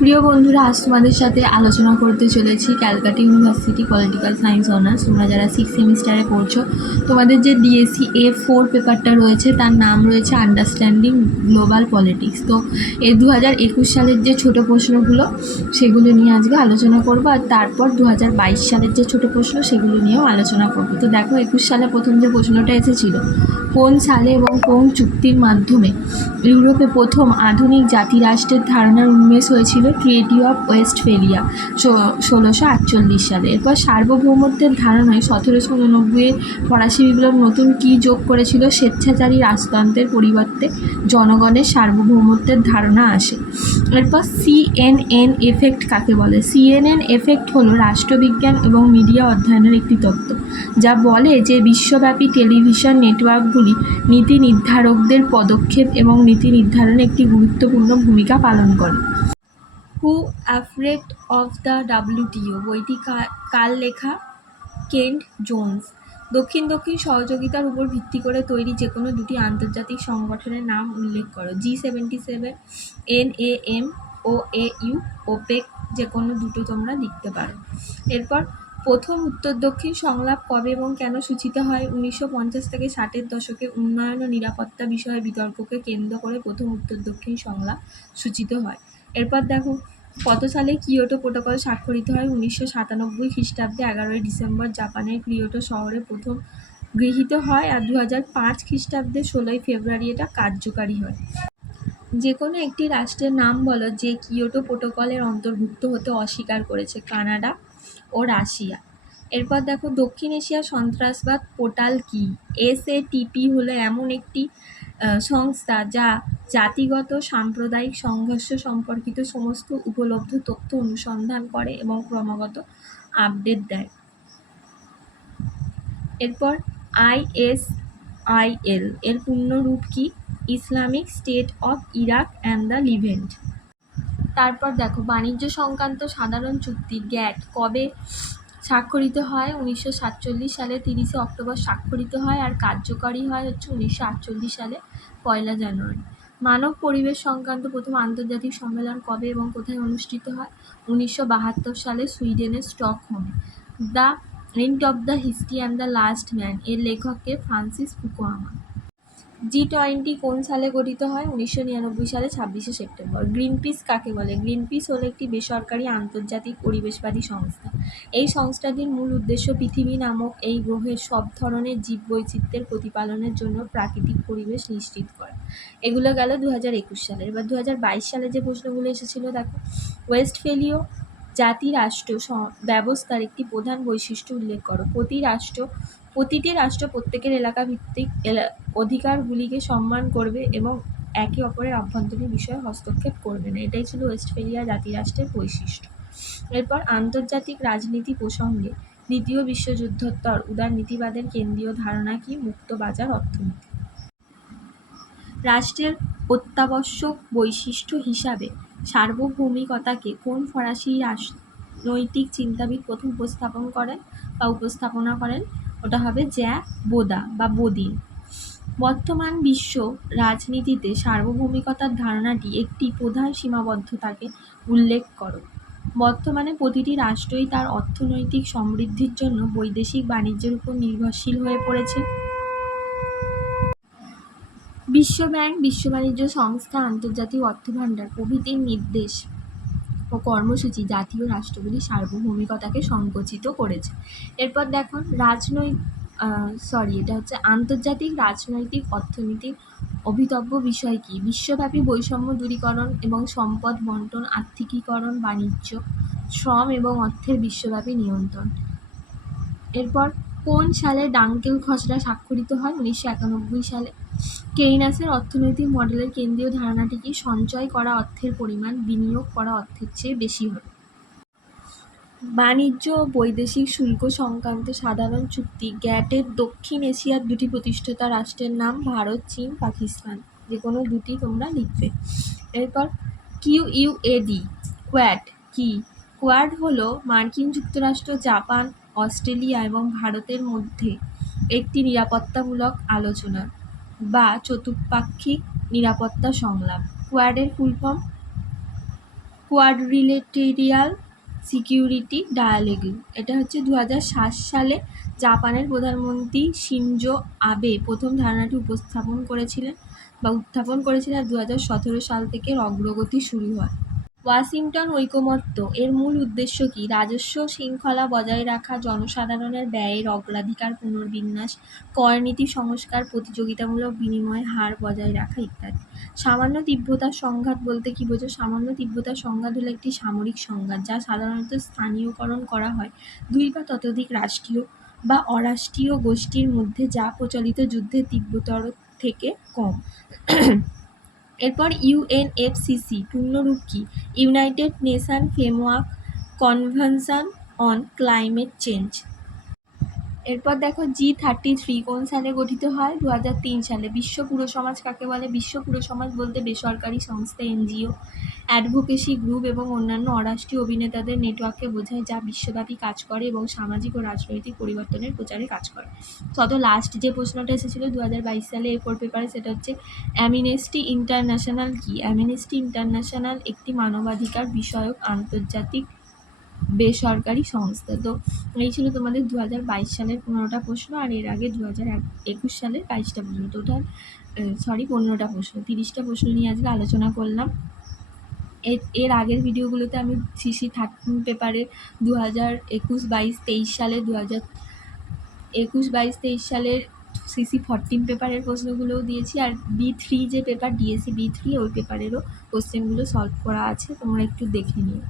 প্রিয় বন্ধুরা, আজ তোমাদের সাথে আলোচনা করতে চলেছি Calcutta university political science honours. তোমরা যারা 6 সেমিস্টারে পড়ছো, তোমাদের যে ডিএসসি A4 পেপারটা রয়েছে তার নাম রয়েছে আন্ডারস্ট্যান্ডিং গ্লোবাল পলিটিক্স। তো এই 2021 সালের যে ছোট প্রশ্নগুলো সেগুলো নিয়ে আজকে আলোচনা করব, আর তারপর 2022 সালের যে ছোট প্রশ্ন সেগুলো নিয়েও আলোচনা করব। তো দেখো, 21 সালে প্রথম যে প্রশ্নটা এসেছিল, কোন সালে এবং কোন চুক্তির মাধ্যমে ইউরোপে প্রথম আধুনিক জাতিরাষ্ট্রের ধারণার উন্মেষ হয়েছিল? ট্রিটি অফ ওয়েস্টফেলিয়া, 1648 সালে। এরপর সার্বভৌমত্বের ধারণায় 1789 ফরাসি বিপ্লব নতুন কী যোগ করেছিল? স্বেচ্ছাচারী রাজতন্ত্রের পরিবর্তে জনগণের সার্বভৌমত্বের ধারণা আসে। এরপর CNN এফেক্ট কাকে বলে? CNN এফেক্ট হলো রাষ্ট্রবিজ্ঞান এবং মিডিয়া অধ্যয়নের একটি তত্ত্ব, যা বলে যে বিশ্বব্যাপী টেলিভিশন নেটওয়ার্কগুলি নীতি নির্ধারকদের পদক্ষেপ এবং নীতি নির্ধারণে একটি গুরুত্বপূর্ণ ভূমিকা পালন করে। হু অ্যাফ্রেড অফ দ্য WTO বইটি কার লেখা? Kent Jones. দক্ষিণ দক্ষিণ সহযোগিতার উপর ভিত্তি করে তৈরি যে কোনো দুটি আন্তর্জাতিক সংগঠনের নাম উল্লেখ করো। G77, NAM, OAU, OPEC, যে কোনো দুটো তোমরা লিখতে পারো। এরপর প্রথম উত্তর দক্ষিণ সংলাপ কবে এবং কেন সূচিত হয়? 1950 থেকে 60-এর দশকে উন্নয়ন ও নিরাপত্তা বিষয়ে বিতর্ককে কেন্দ্র করে প্রথম উত্তর দক্ষিণ সংলাপ সূচিত হয়। এরপর দেখো, কত সালে কিয়োটো প্রোটোকল স্বাক্ষরিত হয়? 1997 খ্রিস্টাব্দে 11ই ডিসেম্বর জাপানের কিয়োটো শহরে প্রথম গৃহীত হয়, আর 2005 খ্রিস্টাব্দে 16ই ফেব্রুয়ারি এটা কার্যকারী হয়। যে কোনো একটি রাষ্ট্রের নাম বলো যে কিয়োটো প্রোটোকলের অন্তর্ভুক্ত হতে অস্বীকার করেছে। কানাডা ও রাশিয়া। এরপর দেখো, দক্ষিণ এশিয়া সন্ত্রাসবাদ পোর্টাল কি? SATP হলো এমন একটি সংস্থা যা জাতিগত সাম্প্রদায়িক সংঘর্ষ সম্পর্কিত সমস্ত উপলব্ধ তথ্য অনুসন্ধান করে এবং ক্রমাগত আপডেট দেয়। এরপর ISIL এর পূর্ণ রূপ কি? Islamic State of Iraq and the Levant. তারপর দেখো, বাণিজ্য সংক্রান্ত সাধারণ চুক্তি GATT কবে স্বাক্ষরিত হয়? 1947 সালে 30 অক্টোবর স্বাক্ষরিত হয়, আর কার্যকরী হয় হচ্ছে 1948 সালে 1 জানুয়ারি। মানব পরিবেশ সংক্রান্ত প্রথম আন্তর্জাতিক সম্মেলন কবে এবং কোথায় অনুষ্ঠিত হয়? 1972 সালে সুইডেনের স্টকহোমে। The end of the history and the last man এর লেখককে ফ্রান্সিস ফুকুয়ামা। G20 কোন সালে গঠিত হয়? 1999 সালে 26শে সেপ্টেম্বর। গ্রিনপিস কাকে বলে? গ্রিনপিস হলো একটি বেসরকারি আন্তর্জাতিক পরিবেশবাদী সংস্থা। এই সংস্থাটির মূল উদ্দেশ্য পৃথিবী নামক এই গ্রহের সব ধরনের জীববৈচিত্র্যের প্রতিপালনের জন্য প্রাকৃতিক পরিবেশ নিশ্চিত করা। এগুলো গেল 2021 সালে। এবার 2022 সালে যে প্রশ্নগুলো এসেছিল দেখো, ওয়েস্টফেলীয় জাতিরাষ্ট্র ব্যবস্থার একটি প্রধান বৈশিষ্ট্য উল্লেখ করো। প্রতিটি রাষ্ট্র প্রত্যেকের এলাকা ভিত্তিক অধিকারগুলিকে সম্মান করবে এবং একে অপরের অভ্যন্তরীণ বিষয়ে হস্তক্ষেপ করবে না। এটাই ছিল ওয়েস্টফেলিয়া জাতিরাষ্ট্রের বৈশিষ্ট্য। এরপর আন্তর্জাতিক রাজনীতি প্রসঙ্গে দ্বিতীয় বিশ্বযুদ্ধোত্তর উদারনীতিবাদের কেন্দ্রীয় ধারণা কি? মুক্ত বাজার অর্থনীতি। রাষ্ট্রের অত্যাবশ্যক বৈশিষ্ট্য হিসাবে সার্বভৌমিকতাকে কোন ফরাসি রাজনৈতিক চিন্তাবিদ প্রথম উপস্থাপনা করেন? ওটা হবে জ্যাক বোদা বা বোদিন। বর্তমান বিশ্ব রাজনীতিতে সার্বভৌমিকতার ধারণাটি একটি প্রধান সীমাবদ্ধতাকে উল্লেখ করো। বর্তমানে প্রতিটি রাষ্ট্রই তার অর্থনৈতিক সমৃদ্ধির জন্য বৈদেশিক বাণিজ্যের উপর নির্ভরশীল হয়ে পড়েছে। বিশ্বব্যাংক, বিশ্ব বাণিজ্য সংস্থা, আন্তর্জাতিক অর্থভাণ্ডার প্রভৃতির নির্দেশ ও কর্মসূচি জাতীয় রাষ্ট্রগুলি সার্বভৌমিকতাকে সংকুচিত করেছে। এরপর দেখো, এটা হচ্ছে আন্তর্জাতিক রাজনৈতিক অর্থনীতির অভিতব্য বিষয় কি? বিশ্বব্যাপী বৈষম্য দূরীকরণ এবং সম্পদ বন্টন, আর্থিকীকরণ, বাণিজ্য, শ্রম এবং অর্থের বিশ্বব্যাপী নিয়ন্ত্রণ। এরপর কোন সালে ডাঙ্কেল খসড়া স্বাক্ষরিত হয়? 1991 সালে। কেইনাসের অর্থনৈতিক মডেলের কেন্দ্রীয় ধারণাটি কি? সঞ্চয় করা অর্থের পরিমাণ বিনিয়োগ করা অর্থের চেয়ে বেশি হবে। বাণিজ্য ও বৈদেশিক শুল্ক সংক্রান্ত সাধারণ চুক্তি গ্যাটের দক্ষিণ এশিয়ার দুটি প্রতিষ্ঠাতা রাষ্ট্রের নাম? ভারত, চীন, পাকিস্তান। যে কোনো দুটি তোমরা লিখবে। এরপর QUAD কোয়াড কি? কোয়াড হলো মার্কিন যুক্তরাষ্ট্র, জাপান, অস্ট্রেলিয়া এবং ভারতের মধ্যে একটি নিরাপত্তামূলক আলোচনা বা চতুষ্পাক্ষিক নিরাপত্তা সংলাপ। কোয়াডের full form? Quadrilateral security dialogue. এটা হচ্ছে 2007 সালে জাপানের প্রধানমন্ত্রী শিনজো আবে প্রথম ধারণাটি উত্থাপন করেছিলেন, আর 2017 সাল থেকে অগ্রগতি শুরু হয়। ওয়াশিংটন ঐকমত্য এর মূল উদ্দেশ্য কি? রাজস্ব শৃঙ্খলা বজায় রাখা, জনসাধারণের ব্যয়ের অগ্রাধিকার পুনর্বিন্যাস, কর নীতি সংস্কার, প্রতিযোগিতামূলক বিনিময় হার বজায় রাখা ইত্যাদি। সামান্য তীব্রতার সংঘাত বলতে কি বোঝো? সামান্য তীব্রতার সংঘাত হলো একটি সামরিক সংঘাত যা সাধারণত স্থানীয়করণ করা হয় দুই বা ততোধিক রাষ্ট্রীয় বা অরাষ্ট্রীয় গোষ্ঠীর মধ্যে, যা প্রচলিত যুদ্ধের তীব্রতর থেকে কম। এরপর ইউএনএফসিসি পূর্ণরূপ কি? United nation framework convention on climate change. এরপর দেখো G33 কোন সালে গঠিত হয়? 2003 সালে। বিশ্ব পুরসমাজ কাকে বলে? বিশ্ব পুরসমাজ বলতে বেসরকারি সংস্থা, এনজিও, অ্যাডভোকেসি গ্রুপ এবং অন্যান্য অরাষ্ট্রীয় অভিনেতাদের নেটওয়ার্ককে বোঝায় যা বিশ্বব্যাপী কাজ করে এবং সামাজিক ও রাজনৈতিক পরিবর্তনের প্রচারে কাজ করে। লাস্ট যে প্রশ্নটা এসেছিল 2022 সালে A4 পেপারে, সেটা হচ্ছে অ্যামনেস্টি ইন্টারন্যাশনাল কি? অ্যামনেস্টি ইন্টারন্যাশনাল একটি মানবাধিকার বিষয়ক আন্তর্জাতিক বেসরকারি সংস্থা। তো এই ছিল তোমাদের 2022 সালের 15টা প্রশ্ন, আর এর আগে 2021 সালের 22টা প্রশ্ন। টোটাল 15টা প্রশ্ন, 30টা প্রশ্ন নিয়ে আজকে আলোচনা করলাম। এর আগের ভিডিওগুলোতে আমি সিসি 13 পেপারে 2021-22-23 সালে 2021-22-23 সালের সিসি 14 পেপারের প্রশ্নগুলোও দিয়েছি, আর B3 যে পেপার ডিএসসি B3 ওই পেপারেরও কোশ্চেনগুলো সলভ করা আছে, তোমরা একটু দেখে নিও।